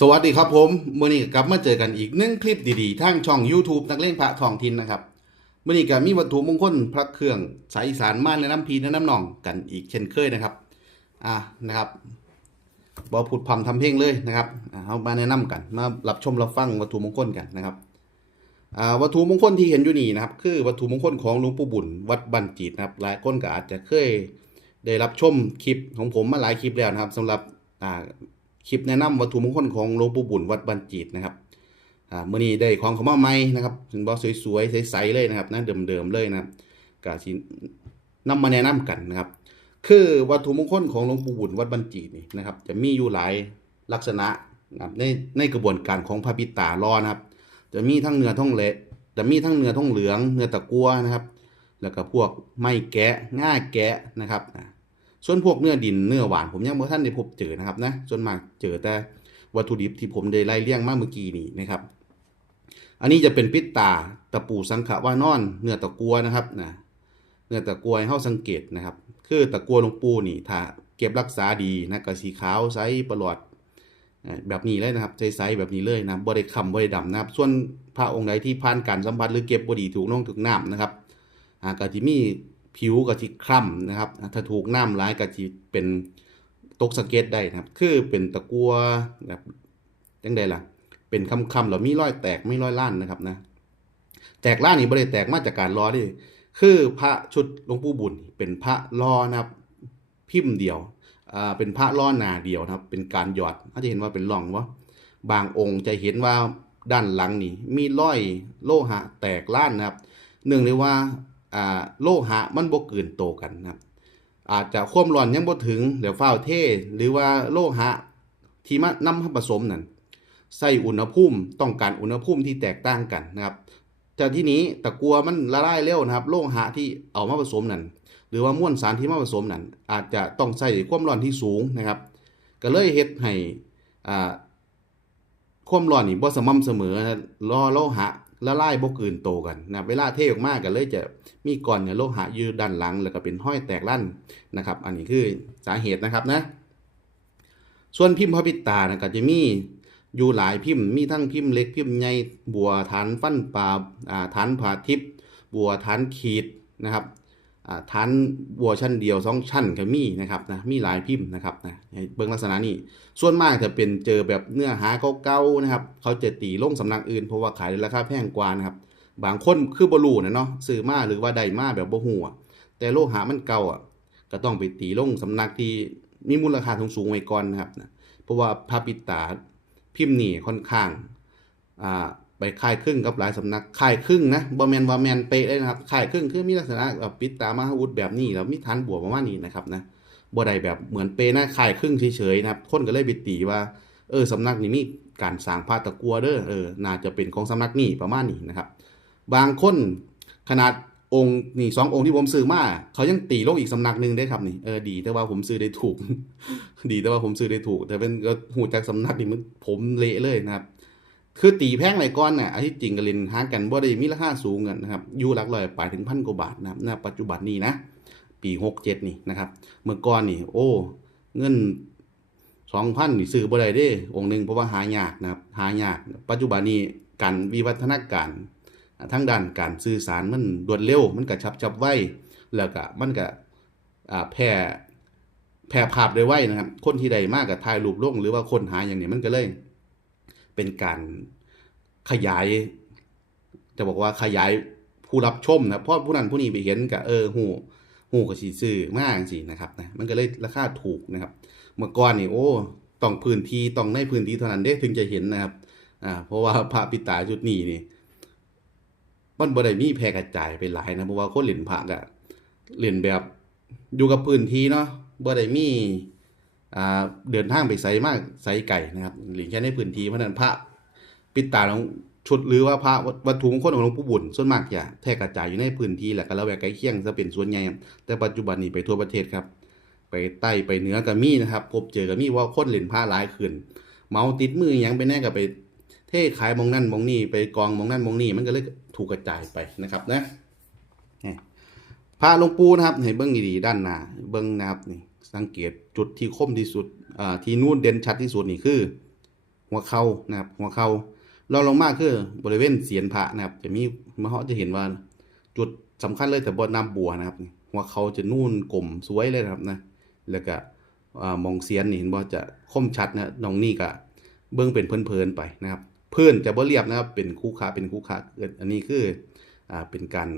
สวัสดีครับผมเมื่อนี้กลับมาเจอกันอีกหนึ่งคลิปดีๆทางช่อง YouTube นักเล่นพระทองทินนะครับเมื่อนี้ก็มีวัตถุมงคลพระเครื่องสายสานมาในน้ำพีและน้ำหนองกันอีกเช่นเคยนะครับอ่านะครับบอผุดพำทำเพลงเลยนะครับเอามาแนะนำกันมารับชมรับฟังวัตถุมงคลกันนะครับอ่าวัตถุมงคลที่เห็นอยู่นี่นะครับ คือวัตถุมงคลของหลวงปู่บุญวัดบันจีดนะครับ หลายคนก็อาจจะเคยได้รับชมคลิปของผมมาหลายคลิปแล้วนะครับสำหรับอ่า คลิปแนะนำวัตถุมงคลของหลวงปู่บุญวัดบันจีดนะครับอ่ามื่อนี้ได้ของเขามาใหม่นะครับเป็นบอสวยๆใสๆเลยนะครับนะเดิมๆเลยนะครับกาสินำมาแนะนำกันนะครับ คือวัตถุมงคลของหลวงปู่บุญวัดบันจีดนี่นะครับ จะมีอยู่หลายลักษณะนะครับในในกระบวนการของพระปิตารอนะครับ จะมีทั้งเนื้อท่องเละจะมีทั้งเนื้อท่องเหลือง เนื้อตะกัวนะครับ แล้วก็พวกไม้แกะง่าแกะนะครับ ส่วนพวกเนื้อดินเนื้อหวานผมยังบ่ท่านได้พบเจอนะครับนะส่วนมากเจอแต่วัตถุดิบที่ผมได้ไล่เลี่ยงมาเมื่อกี้นี้นะครับ อันนี้จะเป็นปิดตาตะปูสังขะว่านอนเนื้อตะกัวนะครับนะเนื้อตะกัวให้เฮาสังเกตนะครับ คือตะกัวหลวงปู่นี่ถ้าเก็บรักษาดีนะก็สีขาวใสประหลอดแบบนี้เลยนะครับใสๆแบบนี้เลยนะบ่ได้คำบ่ได้ดำนะครับ ส่วนพระองค์ใดที่ผ่านการสัมผัสหรือเก็บบดีถูกน้องถูกน้ำนะครับอาก็ที่มี ผิวก็สิคล้ำนะครับ ถ้าถูกน้ำร้ายก็สิเป็นตกสะเก็ตได้นะครับ คือเป็นตะกัวแบบจังไดล่ะ เป็นคำๆแล้วมีรอยแตกไม่รอยล้านนะครับนะ แตกล้านนี่บ่ได้แตกมาจากการรอดิคือพระชุดหลวงปู่บุญเป็นพระรอนะครับ พิมพ์เดียวอ่าเป็นพระล่อหนาเดียวนะครับ เป็นการหยอดอาจจะเห็นว่าเป็นร่องวะบางองค์จะเห็นว่าด้านหลังนี่มีรอยโลหะแตกล้านนะครับ เนื่องเลยว่า อ่าโลหะมันบ่เกินโตกันนะครับอาจจะความร้อนยังบ่ถึงเดี๋ยวฟ้าวเทหรือว่าโลหะที่มานำมาผสมนั่นใส่อุณหภูมิต้องการอุณหภูมิที่แตกต่างกันนะครับจากที่นี้ตะกัวมันละลายเร็วนะครับ โลหะที่เอามาผสมนั่นหรือว่าม้วนสารที่มาผสมนั่นอาจจะต้องใส่ความร้อนที่สูงนะครับ ก็เลยเฮ็ดให้อ่าความร้อนนี่บ่สม่ำเสมอรอโลหะ ละลายบกอื่นโตกันนะเวลาเทออกมากกันเลยจะมีก่อนเนี่ยโลหะยืดด้านหลัง แล้วก็เป็นห้อยแตกลั่นนะครับ อันนี้คือสาเหตุนะครับนะส่วนพิมพ์พระปิดตานะก็จะมีอยู่หลายพิมพ์มีทั้งพิมพ์เล็กพิมพ์ใหญ่บัวฐานฟันปลาอ่าฐานผาทิพย์บัวฐานขีดนะครับ ฐานบัวชั้นเดียวสองชั้นก็มีนะครับนะมีหลายพิมพ์นะครับนะเบิ่งลักษณะนี้ส่วนมากจะเป็นเจอแบบเนื้อหาเก่าๆนะครับ เขาจะตีลงสำนักอื่นเพราะว่าขายในราคาแพงกว่านะครับ บางคนคือบรูนะเนาะซื้อมาหรือว่าได้มาแบบบ่ฮู้อะแต่โลหะมันเก่าอะก็ต้องไปตีลงสำนักที่มีมูลค่าสูงๆไว้ก่อนนะครับนะเพราะว่าพระปิตาพิมพ์นี่ค่อนข้างอ่า ไปคายครึ่งกับหลายสำนักคายครึ่งนะบ่แมนว่าแมนเป๊ะเลยนะครับคายครึ่งคือมีลักษณะแบบปิตามาอุดแบบนี้แล้วมีฐานบวกประมาณนี้นะครับนะบ่ได้แบบเหมือนเปนะขายครึ่งเฉยๆนะครับคนก็เลยไปตีว่าเออสำนักนี้มีการสร้างพาตะกัวเด้อเออน่าจะเป็นของสำนักนี้ประมาณนี้นะครับ บางคนขนาดองค์นี่สององค์ที่ผมซื้อมาเขายังตีลงอีกสำนักหนึ่งได้ครับนี่เออดีแต่ว่าผมซื้อได้ถูก ดีแต่ว่าผมซื้อได้ถูก แต่เป็นก็หูจากสำนักนี่มันผมเละเลยนะครับ คือตีแพงไหนก้อนเนี่ยอันที่จริงก็เล่นหางกันบ่ได้มีราคาสูงกันนะครับอยู่หลักร้อยไปถึงพันกว่าบาทนะครับณปัจจุบันนี้นะ ปีหกเจ็ดนี่นะครับ เมื่อก่อนนี่ โอ้ เงินสองพันนี่ซื้อบ่ได้เด้ องค์หนึ่งเพราะว่าหายากนะครับ หายาก ปัจจุบันนี้การวิวัฒนาการทั้งด้านการสื่อสารมันรวดเร็ว มันกระชับจับไวแล้วก็มันก็แพร่แพร่ภาพได้ไวนะครับ คนที่ใดมากกับถ่ายรูปลงหรือว่าคนหาอย่างนี้มันก็เลย เป็นการขยาย จะบอกว่าขยายผู้รับชมนะเพราะผู้นั้นผู้นี้ไปเห็นก็เออหูหูกับสีซื้อมากสิงนะครับนะมันก็เลยราคาถูกนะครับ เมื่อก่อนนี่โอ้ต้องพื้นที่ต้องในพื้นที่เท่านั้นเด้ถึงจะเห็นนะครับอ่าเพราะว่าพระปิตาจุดนี้นี่มันบ่ได้มีแพร่กระจายไปหลายนะเพราะว่าคนเล่นพระก็เล่นแบบอยู่กับพื้นที่เนาะบ่ได้มี เดินทางไปไสมากไสไก่นะครับหรือแค่ในพื้นที่เพราะนั้นพระปิตาของชุดหรือว่าพระวัตถุมงคลของหลวงปู่บุญส่วนมากจะแพร่กระจายอยู่ในพื้นที่แหละก็ละแวกใกล้เคียงจะเป็นส่วนใหญ่แต่ปัจจุบันนี้ไปทั่วประเทศครับ ไปใต้ไปเหนือก็มีนะครับ พบเจอก็มีว่าคนเล่นผ้าหลายขึ้น เมาติดมือยังไปแน่ก็ไป เท่ขายมองนั่นมองนี่ไปกองมองนั่นมองนี่มันก็เลยถูกกระจายไปนะครับนะพระหลวงปู่นะครับให้เบิ้องดีๆด้านหน้าเบิ้องนะครับนี่ สังเกตจุดที่คมที่สุดที่นู่นเด่นชัดที่สุดนี่คือ หัวเข่านะครับ หัวเข่าเราลงมากคือบริเวณเสียนพระนะครับ จะมีมะฮาะจะเห็นว่า จุดสำคัญเลยแต่บ่น้ำบัวนะครับ หัวเขาจะนู่นกลมสวยเลยนะครับนะแล้วก็มองเสียนนี่เห็นบ่าจะคมชัดนะน้องนี่ก็เบิ่งเป็นเพลินๆไปนะครับ เพื้นจะบ่เรียบนะครับ เป็นคู่ขาเป็นคู่ขาเกิดอันนี้คืออ่าเป็นการ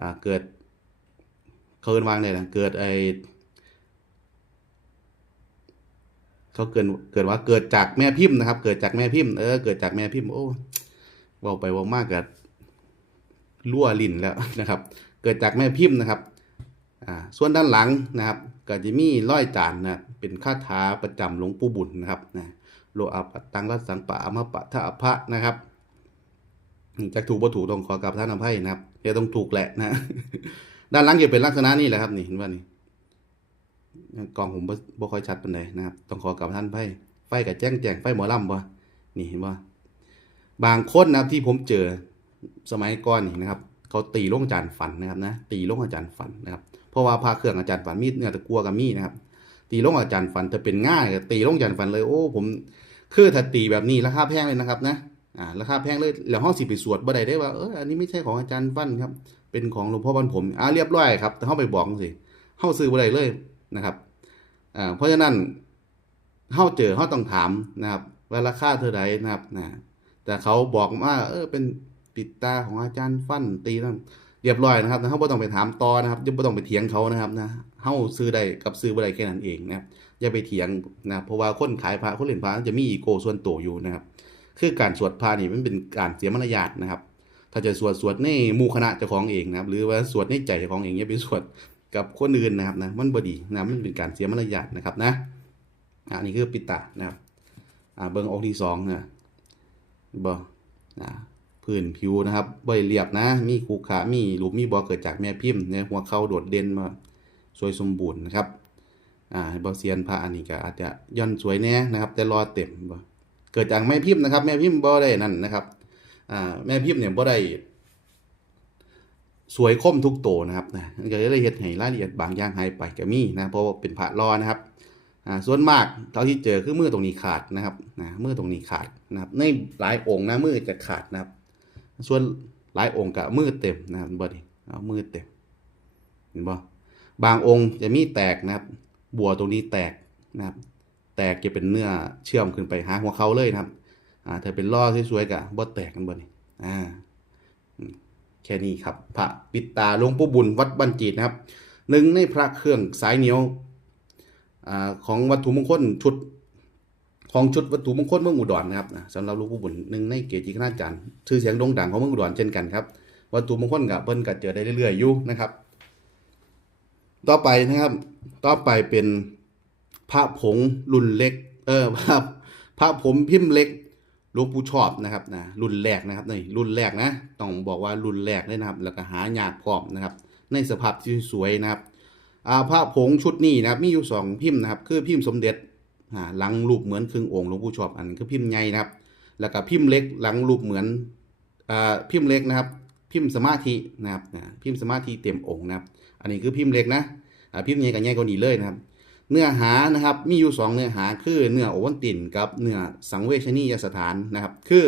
อ่าเกิดเขาเอิ้นวางได้นะเกิดไอ เขาเกิดเกิดว่าเกิดจากแม่พิมพ์นะครับ เกิดจากแม่พิมพ์เออเกิดจากแม่พิมพ์โอ้เว้าไปเว้ามากกับรั่วลิ้นแล้วนะครับ เกิดจากแม่พิมพ์นะครับอ่าส่วนด้านหลังนะครับก็จะมีร้อยจานนะเป็นคาถาประจำหลวงปู่บุญนะครับนะโลอาปตังรัสสังปะอมปะทะอภะนะครับจะถูกบ่ถูกต้องขอกราบท่านอภัยนะครับจะต้องถูกแหละนะด้านหลังจะเป็นลักษณะนี้แหละครับนี่เห็นว่านี่ กล้องผมบ่ค่อยชัดปานใดนะครับ ต้องขอกราบท่านอภัยไฟกับแจ้งแจ้งไฟหมอลำบ่นี่เห็นบ่บางคนนะครับที่ผมเจอสมัยก่อนนี่นะครับ เขาตีลงอาจารย์ฝันนะครับนะตีลงอาจารย์ฝันนะครับ เพราะว่าพาเครื่องอาจารย์ฝันมีเนื้อตะกัวกับมีนะครับ ตีลงอาจารย์ฝันจะเป็นง่ายตีลงอาจารย์ฝันเลยโอ้ผมคือถ้าตีแบบนี้ราคาแพงเลยนะครับนะอ่าราคาแพงเลยแล้วห้องสิไปสวดบ่ได้ได้ว่าเอออันนี้ไม่ใช่ของอาจารย์ฟันครับเป็นของหลวงพ่อบ้านผมอ่าเรียบร้อยครับแต่เฮาไปบอกสิเฮาซื้อบ่ได้เลย นะครับเพราะฉะนั้นเฮาเจอเฮาต้องถามนะครับว่าราคาเท่าใดนะครับนะแต่เขาบอกว่าเออเป็นปิดตาของอาจารย์ฟันตีนั่นเรียบร้อยนะครับนะเขาบ่ต้องไปถามต่อนะครับยังบ่ต้องไปเถียงเขานะครับนะเฮาซื้อได้กับซื้อบ่ได้แค่นั้นเองนะครับอย่าไปเถียงนะเพราะว่าคนขายพระคนเล่นพระจะมีอีโก้ส่วนตัวอยู่นะครับ คือการสวดพระนี่มันเป็นการเสียมารยาทนะครับ ถ้าจะสวดสวดในมูคณะเจ้าของเองนะครับ หรือว่าสวดในใจเจ้าของเองอย่าไปสวด กับคนอื่นนะครับนะมันบ่ดีนะมันเป็นการเสียมารยาทนะครับนะอ่านี่คือปิตะนะครับอ่าเบิ่งองค์ที่สองนะบอ่าพื้นผิวนะครับบ่ได้เรียบนะ มีขูขามีหลุมมีบอเกิดจากแม่พิมพ์เนี่ยหัวเข่าโดดเด่นมาสวยสมบูรณ์นะครับอ่าบ่เซียนพระอันนี้ก็อาจจะย่อนสวยแน่นะครับ แต่รอเต็มบ่เกิดจากแม่พิมพ์นะครับ แม่พิมพ์บ่ได้นั่นนะครับอ่าแม่พิมพ์เนี่ยบ่ได้ สวยคมทุกโตนะครับนะก็เลยเฮ็ดให้รายละเอียดบางอย่างหายไปก็มีนะเพราะว่าเป็นพระรอนะครับอ่าส่วนมากเท่าที่เจอคือมือตรงนี้ขาดนะครับนะมือตรงนี้ขาดนะครับในหลายองค์นะมือจะขาดนะครับ ส่วนหลายองค์ก็มือเต็มนะครับบ่ดิเอามือเต็มเห็นบ่บางองค์จะมีแตกนะครับ บัวตรงนี้แตกนะครับ แตกจะเป็นเนื้อเชื่อมขึ้นไปหาหัวเขาเลยนะครับอ่าถ้าเป็นล่อสวยๆก็บ่แตกกันบ่นี่อ่า แค่นี้ครับ พระปิดตาหลวงปู่บุญวัดบันจีดนะครับหนึ่งในพระเครื่องสายเหนียวอของวัตถุมงคลชุดของชุดวัตถุมงคลเมืองอุดรนะครับนะสำหรับหลูกผู้บุญหนึ่งในเกจิคณาจารย์ชื่อเสียงโด่งดังของเมืองอุดรเช่นกันครับวัตถุมงคลกับเพิ่นก็เจอได้เรื่อยๆอยู่นะครับ ต่อไปนะครับ ต่อไปเป็นพระผงรุ่นเล็ก เออพระพระผมพิมพ์เล็ก หลวงปู่ชอบนะครับนะรุ่นแรกนะครับนี่รุ่นแรกนะ ต้องบอกว่ารุ่นแรกเลยนะครับ แล้วก็หายากพร้อมนะครับ ในสภาพที่สวยนะครับอ่าพระผงชุดนี้นะครับมีอยู่สองพิมพ์นะครับคือพิมพ์สมเด็จอ่าหลังรูปเหมือนครึ่งองค์หลวงปู่ชอบอันนี้คือพิมพ์ใหญ่นะครับ แล้วก็พิมพ์เล็กหลังรูปเหมือนอ่าพิมพ์เล็กนะครับ พิมพ์สมาธินะครับพิมพ์สมาธิเต็มองค์นะครับ อันนี้คือพิมพ์เล็กนะอ่าพิมพ์ใหญ่กับใหญ่กว่านี้เลยนะครับ เนื้อหานะครับมีอยู่สองเนื้อหาคือเนื้อโอวันตินกับเนื้อสังเวชนียสถานนะครับ คือ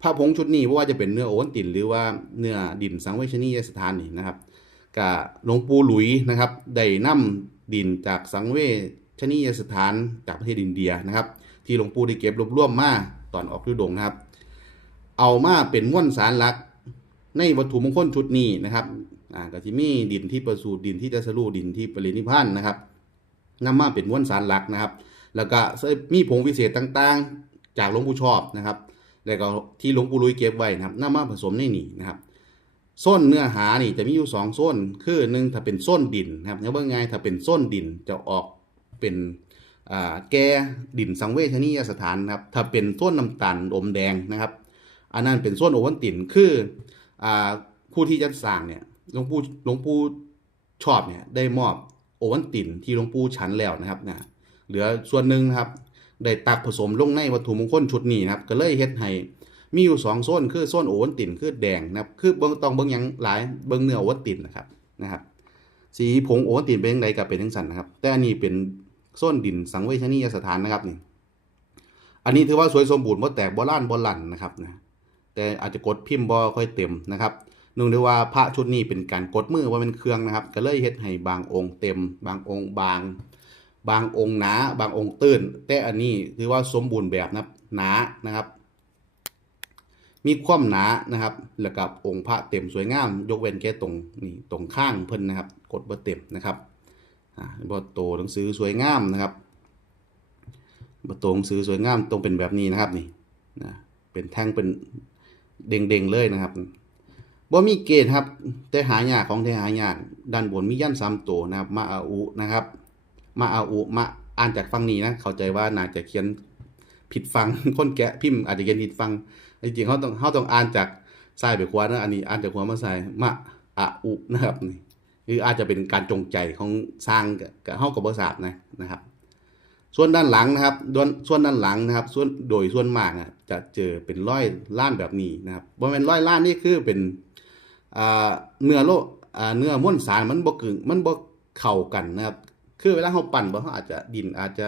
พระผงชุดนี้ว่าจะเป็นเนื้อโอวันตินหรือว่าเนื้อดินสังเวชนียสถานนี่นะครับกับหลวงปู่หลุยนะครับได้นำดินจากสังเวชนียสถานจากประเทศอินเดียนะครับ ที่หลวงปู่ได้เก็บรวบรวมมาตอนออกฤดงนะครับ เอามาเป็นม้วนสารลักในวัตถุมงคลชุดนี้นะครับอ่าก็จะมีดินที่ประสูติดินที่จะสรูดินที่ปรินิพพานนะครับ นำมาเป็นม้วนสารหลักนะครับ แล้วก็มีผงวิเศษต่างๆ จากหลวงปู่ชอบนะครับ แล้วก็ที่หลวงปู่ลุยเก็บไว้นะครับนำมาผสมในนี่นะครับส้นเนื้อหานี่จะมีอยู่สองส้น คือหนึ่งถ้าเป็นส้นดินนะครับเนี่ยเบิ่งไงถ้าเป็นส้นดินจะออกเป็นแก่ดินสังเวชนียสถานนะครับ ถ้าเป็นส้นน้ำตาลอมแดงนะครับ อันนั้นเป็นส้นโอวันตินคืออผู้ที่จะสร้างเนี่ยหลวงปู่หลวงปู่ชอบเนี่ยได้มอบ โอวันตินที่หลวงปู่ฉันแล้วนะครับนะเหลือส่วนหนึ่งครับได้ตักผสมลงในวัตถุมงคลชุดนี้นะครับ ก็เลยเฮ็ดให้มีอยู่สองโซนคือโซนโอวัลตินคือแดงนะครับ คือเบิงต้องเบิ่งยังหลายเบิ่งเนื้อโอวัลตินนะครับนะครับ สีผงโอวัลตินเป็นจังไดก็เป็นจังซั่นนะครับ แต่อันนี้เป็นโซนดินสังเวชนียสถานนะครับนี่อันนี้ถือว่าสวยสมบูรณ์บ่แตกบ่ล้านบ่ลั่นนะครับนะแต่อาจจะกดพิมพ์บ่ค่อยเต็มนะครับ เนื่องด้วยว่าพระชุดนี้เป็นการกดมือว่าเป็นเครื่องนะครับ ก็เลยเฮ็ดให้บางองค์เต็ม บางองค์บาง บางองค์หนา บางองค์ตื้น แต่อันนี้ถือว่าสมบูรณ์แบบนะหนานะครับ มีความหนานะครับแล้วกับองค์พระเต็มสวยงาม ยกเว้นแค่ตรงนี่ตรงข้างเพิ่นนะครับ กดบ่เต็มนะครับอ่าบ่โตหนังสือสวยงามนะครับบ่โตหนังสือสวยงามตรงเป็นแบบนี้นะครับนี่นะเป็นแท่งเป็นเด้งๆเลยนะครับ บ่มีเกณฑ์ครับ แต่หายากของแต่หายากด้านบนมียันซ้ำตัวนะครับ มาอาอุนะครับ มาอาอุมาอ่านจากฝั่งนี้นะ เข้าใจว่าน่าจะเขียนผิดฟังคนแกะพิมพ์อาจจะเขียนผิดฟังจริงๆเขาต้องเขาต้องอ่านจากซ้ายไปขวานะอันนี้อ่านจากขวามาซ้ายมะอะอุนะครับนี่คืออาจจะเป็นการจงใจของสร้างกับกับเฮากับบ่ทราบนะนะครับ ส่วนด้านหลังนะครับส่วนส่วนด้านหลังนะครับ ส่วนโดยส่วนมากอะจะเจอเป็นร้อยล้านแบบนี้นะครับบ่แม่นร้อยล้านนี่คือเป็น เนื้อโล่เนื้อม้วนสารมันบ่กึ่งมันบ่เข้ากันนะครับ คือเวลาเฮาปั่นบ่เฮาอาจจะดินอาจจะ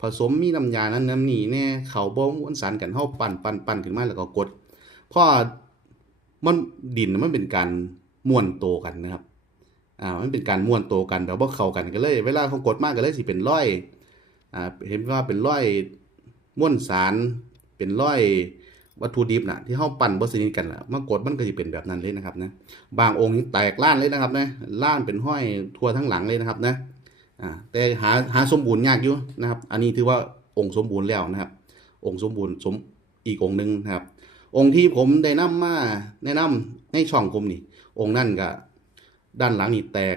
ผสมมีน้ำยานั้นน้ำนี้แน่เข้าบ่ม้วนสารกันเฮาปั่นปั่นปั่นขึ้นมาแล้วก็กดเพราะมันดินมันเป็นการม้วนโตกันนะครับอ่ามันเป็นการม้วนโตกันแบบว่าเข้ากันก็เลย เวลาเขากดมากก็เลยสิเป็นร้อยอ่าเห็นว่าเป็นร้อยม้วนสารเป็นร้อย วัตถุดิบน่ะที่เฮาปั่นบ่สนิทกันน่ะมากดมันก็สิเป็นแบบนั้นเลยนะครับนะบางองค์นี่แตกล้านเลยนะครับนะล้านเป็นห้อยทั่วทั้งหลังเลยนะครับนะอ่าแต่หาหาสมบูรณ์ยากอยู่นะครับ อันนี้ถือว่าองค์สมบูรณ์แล้วนะครับ องค์สมบูรณ์สมอีกองค์หนึงนะครับ องค์ที่ผมได้นำมาแนะนำในช่องผมนี่ องค์นั่นก็ด้านหลังนี่แตก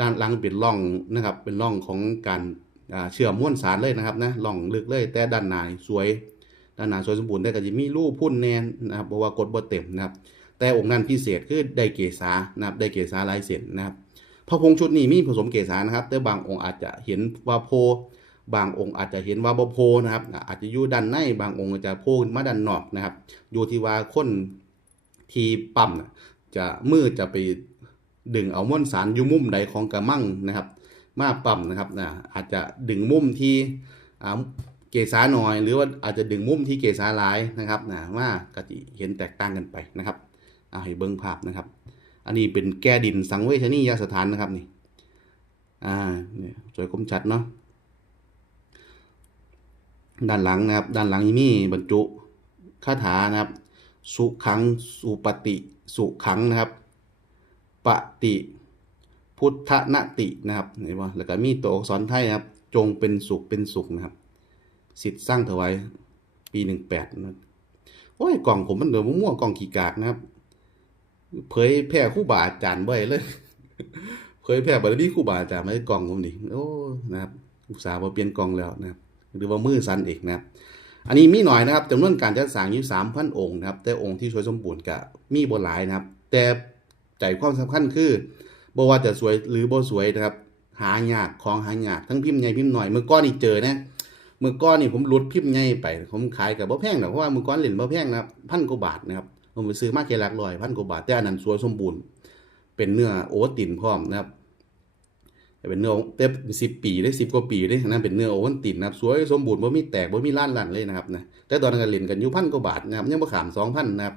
ด้านหลังเป็นร่องนะครับ เป็นร่องของการเชื่อมม้วนสารเลยนะครับนะร่องลึกเลย แต่ด้านหน้าสวย ด้านหน้าสวยสมบูรณ์แต่ก็จะมีรูพุ่นแนนนะครับเพราะว่ากดบ่เต็มนะครับ แต่องค์นั้นพิเศษคือได้เกษานะครับได้เกษาลายเส้นนะครับพระพงชุดนี้มีผสมเกษานะครับ แต่บางองค์อาจจะเห็นว่าโพ บางองค์อาจจะเห็นว่าบ่โพนะครับ อาจจะอยู่ด้านในบางองค์อาจจะโพมาด้านนอกนะครับ อยู่ที่ว่าคนทีปั๊มจะมือจะไปดึงเอาม้วนสารอยู่มุมใดของกระมังนะครับ มาปั๊มนะครับนะอาจจะดึงมุมที่อ่า เกษาหน่อย หรือว่าอาจจะดึงมุมที่เกษาหลายนะครับนะมากะจิเห็นแตกต่างกันไปนะครับเอาให้เบิ่งภาพนะครับ อันนี้เป็นแก้ดินสังเวชนียสถานนะครับนี่อ่าเนี่ยสวยคมชัดเนาะด้านหลังนะครับ ด้านหลังมีบรรจุคาถานะครับ สุขังสุปฏิสุขังนะครับปฏิพุทธนตินะครับเห็นว่าแล้วก็มีตัวอักษรไทยนะครับ จงเป็นสุขเป็นสุขนะครับ สิทธิ์สร้างถวายปีหนึ่งแปดนะโอ้ยกล่องผมมันเดือดมั่วกล่องขีกากนะครับ เผยแพร่คู่บาอาจารย์บ่อยเลย เผยแพร่บารมีคู่บาอาจารย์มาในกล่องผมนี่โอ้นะครับอุตส่าห์มาเปลี่ยนกล่องแล้วนะครับ หรือว่ามือสันเอกนะครับ อันนี้มีหน่อยนะครับจำนวนการจัดสร้างอยู่สามพันองค์นะครับ แต่องค์ที่สวยสมบูรณ์ก็มีบ่หลายนะครับ แต่ใจความสำคัญคือบ่ว่าจะสวยหรือบ่สวยนะครับ หายากของหายากทั้งพิมพ์ใหญ่พิมพ์หน่อยเมื่อก้อนนี่เจอนะ มื่อก้อนนี่ผมลดพิมพ์ใหญ่ไป ผมขายกับบ่แพงหรอกเพราะว่าเมื่อก้อนเหรียญบ่แพงนะครับพันกว่าบาทนะครับผมไปซื้อมาแค่หลักร้อยพันกว่าบาทแต่อันนั้นสวยสมบูรณ์ เป็นเนื้อโอวัตินพร้อมนะครับเป็นเนื้อเต็บสิบปีได้สิบกว่าปีได้นั่นเป็นเนื้อโอวันตินนะครับสวยสมบูรณ์บ่มีแตกบ่มีล้านลั่นเลยนะครับนะแต่ตอนนั้นก็เล่นกันอยู่พันกว่าบาทนะครับยังบ่ขามสองพันนะครับ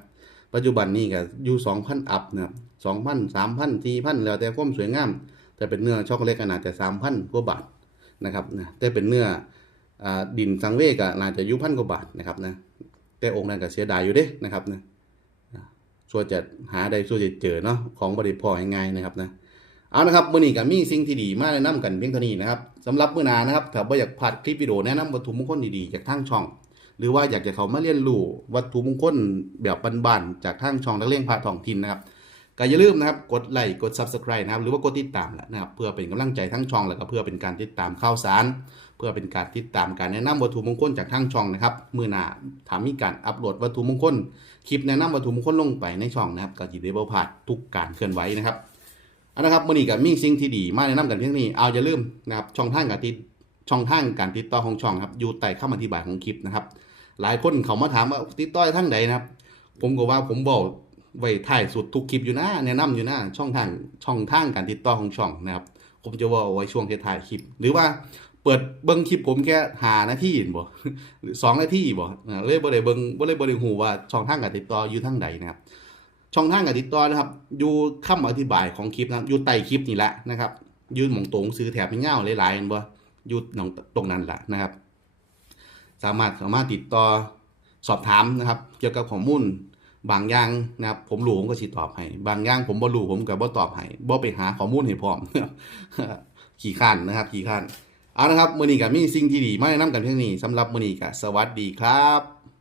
ปัจจุบันนี้ก็อยู่สองพันอัพนะครับสองพันสามพันสี่พันแล้วแต่ความสวยงาม แต่เป็นเนื้อช็อกโกแลตก็น่าจะสามพันกว่าบาทนะครับนะแต่เป็นเนื้อ ดินสังเวกก็น่าจะยู่พันกว่าบาทนะครับนะแต่องค์นั้นก็เสียดายอยู่เด้นะครับนะช่วยจะหาได้ช่วยจะเจอเนาะของบริพอง่ายๆนะครับนะเอานะครับมื้อนี้ก็มีสิ่งที่ดีมากแนะนำกันเพียงเท่านี้นะครับสำหรับมื้อนานะครับถ้าบ่อยากพลาดคลิปวิดีโอแนะนำวัตถุมงคลดีๆจากทางช่อง หรือว่าอยากจะเข้ามาเรียนรู้วัตถุมงคลแบบบ้านๆจากทางช่องนักเลี้ยงพระท้องถิ่นนะครับก็อย่าลืมนะครับกดไลค์กด Subscribe นะครับหรือว่ากดติดตามแหละนะครับเพื่อเป็นกำลังใจทั้งช่องแล้วก็เพื่อเป็นการติดตามข่าวสาร พื่อเป็นการติดตามการแนะนำวัตถุมงคลจากทางช่องนะครับมือหน้าถามีการอัปโหลดวัตถุมงคลคลิปแนะนำวัตถุมงคลลงไปในช่องนะครับก็จะได้บ่พลาดทุกการเคลื่อนไหวนะครับอานนะครับมื่อนี้กับมีสิ่งที่ดีมาแนะนำกันเพียงนี้เอาอย่าลืมนะครับช่องทางการติดช่องทางการติดต่อของช่องครับอยู่ใต้คำอธิบายของคลิปนะครับ หลายคนเขามาถามว่าติดต่อทางใดนะครับ ผมก็ว่าผมบอกไว้ถ่ายสุดทุกคลิปอยู่นะแนะนำอยู่นะช่องทางช่องทางการติดต่อของช่องนะครับผมจะว่าไว้ช่วงท้ายคลิป หรือว่า เปิดเบิ่งคลิปผมแค่หาหน้าทีเห็นบ่หรือสองหน้าทีบ่อ่เลยบ่ได้เบิ่งบ่ได้บ่ได้ฮู้ว่าช่องทางการติดต่ออยู่ทางใดนะครับช่องทางการติดต่อนะครับ อยู่คำอธิบายของคลิปนะอยู่ใต้คลิปนี่แหละนะครับ ยืนหมองตรงซื้อแถบมีเงาหลายๆเห็นบ่อยู่ตรงตรงนั้นแหละนะครับ สามารถสามารถติดต่อสอบถามนะครับ เกี่ยวกับข้อมูลบางอย่างนะครับผมรู้ผมก็สิตอบให้บางอย่างผมบ่รู้ผมก็บ่ตอบให้บ่ไปหาข้อมูลให้พร้อมขี้ข้านนะครับขี้ข้าน เอานะครับมือนี้ก็มีสิ่งที่ดีมาแนะนำกันเพียงนี้สำหรับมือนี้ก็สวัสดีครับ